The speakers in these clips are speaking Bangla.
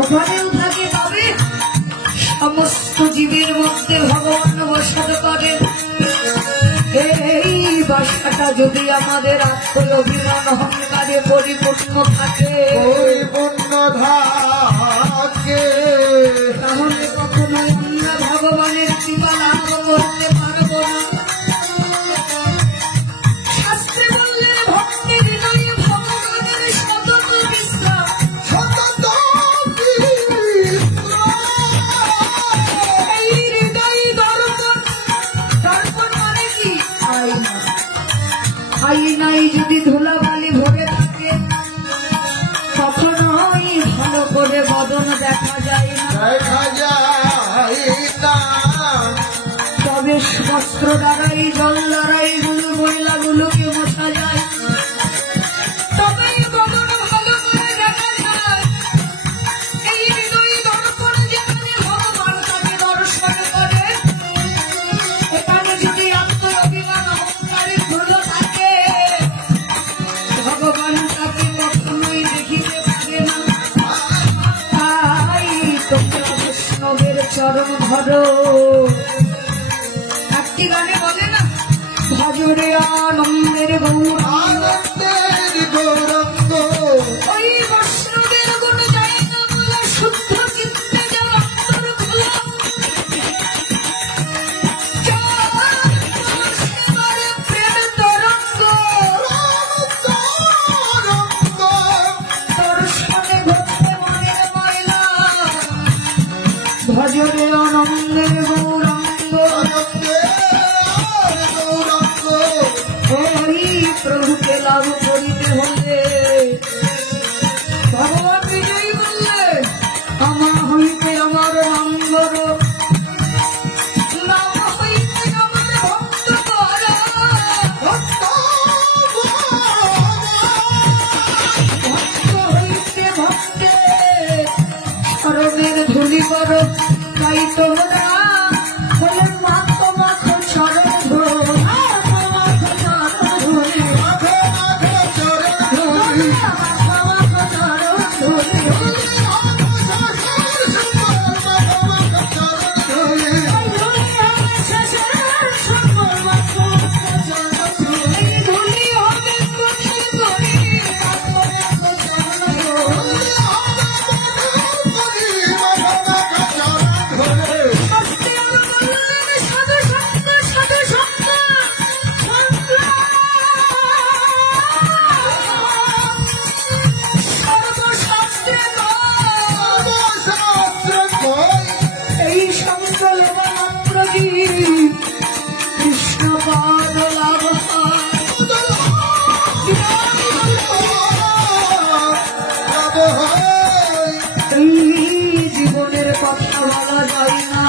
ওখানেও থাকে, তবে সমস্ত জীবের মধ্যে ভগবান বসত করেন। এই বাসাটা যদি আমাদের আত্মীয় অভিমান অহংকারে পরিপূর্ণ থাকে, তাহলে কখনোই আমরা ভগবানের কৃপা লাভ করতে পারবো না। শাস্ত্রে বললেন ভক্তের হৃদয়ে ভগবানের সতত বিশ্রাম। এই হৃদয় দর্পণ, দর্পণ মানে কি? আয়না। আয়নায় যদি ধুলাবালি ভরে থাকে কখনোই ভালো করে বদন দেখা যায় না। তবে বস্ত্র দ্বারাই জল দ্বারাই গুলো মহিলাগুলোকে মোছা যায়, তবে বদন ভালো করে দেখা যায়। এই হৃদয় দর্পণ যেখানে ভগবান তাকে দর্শন করে, এখানে যদি আত্মঅভিমান অহংকারের ধুলো থাকে ভগবান তাকে কখনোই দেখিতে পারে না। তাই তোমরা বৈষ্ণবের চরণ ধরো। একটি গানে বলে না, ভজরে আনন্দের গৌরাঙ্গ, ওই বৈষ্ণবের গুণ যায় না বলে শুদ্ধ চিত্তে যাও অন্তর খোলা। প্রেম তরঙ্গ দর্শনে ঘটে মনের ময়লা। ভজরে আনন্দের গৌরাঙ্গ, ওই প্রভুকে লাভ করিতে হলে ভগবান নিজেই বললেন, আমার হইতে আমার নাম করো, নাম হইতে আমার ভক্ত করো, ভক্ত হইতে ভক্তে চরণের ধুলি করো। তাই তোমরা বলে মাখো মাখো চরণ ধুলি, মাখো মাখো চরণ ধুলি, মাখো মাখো চরণ ধুলি। এই সংকল মাত্র কৃষ্ণ পাদ লাভ হয়। এই জীবনের কথা বলা যায় না।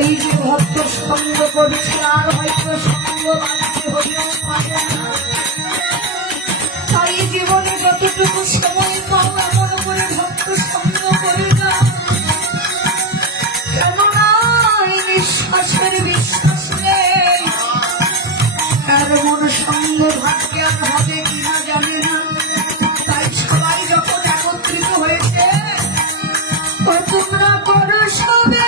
এই যে ভক্ত সঙ্গ করছে আর হয়তো সঙ্গ বাঁধতে হলেও পারে না। তাই জীবনে যতটুকু সময় পাও এমন করে ভক্ত সঙ্গ করে না। কেননা এই নিঃশ্বাসের বিশ্বাস নেই, আর মন সঙ্গ ভাগ্যে আর হবে কিনা জানে না। তাই সবাই যখন একত্রিত হয়েছে, তোমরা করো সবে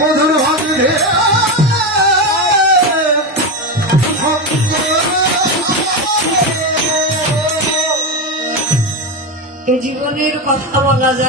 মধুর হবে এ জীবনের কথা বলা যায়।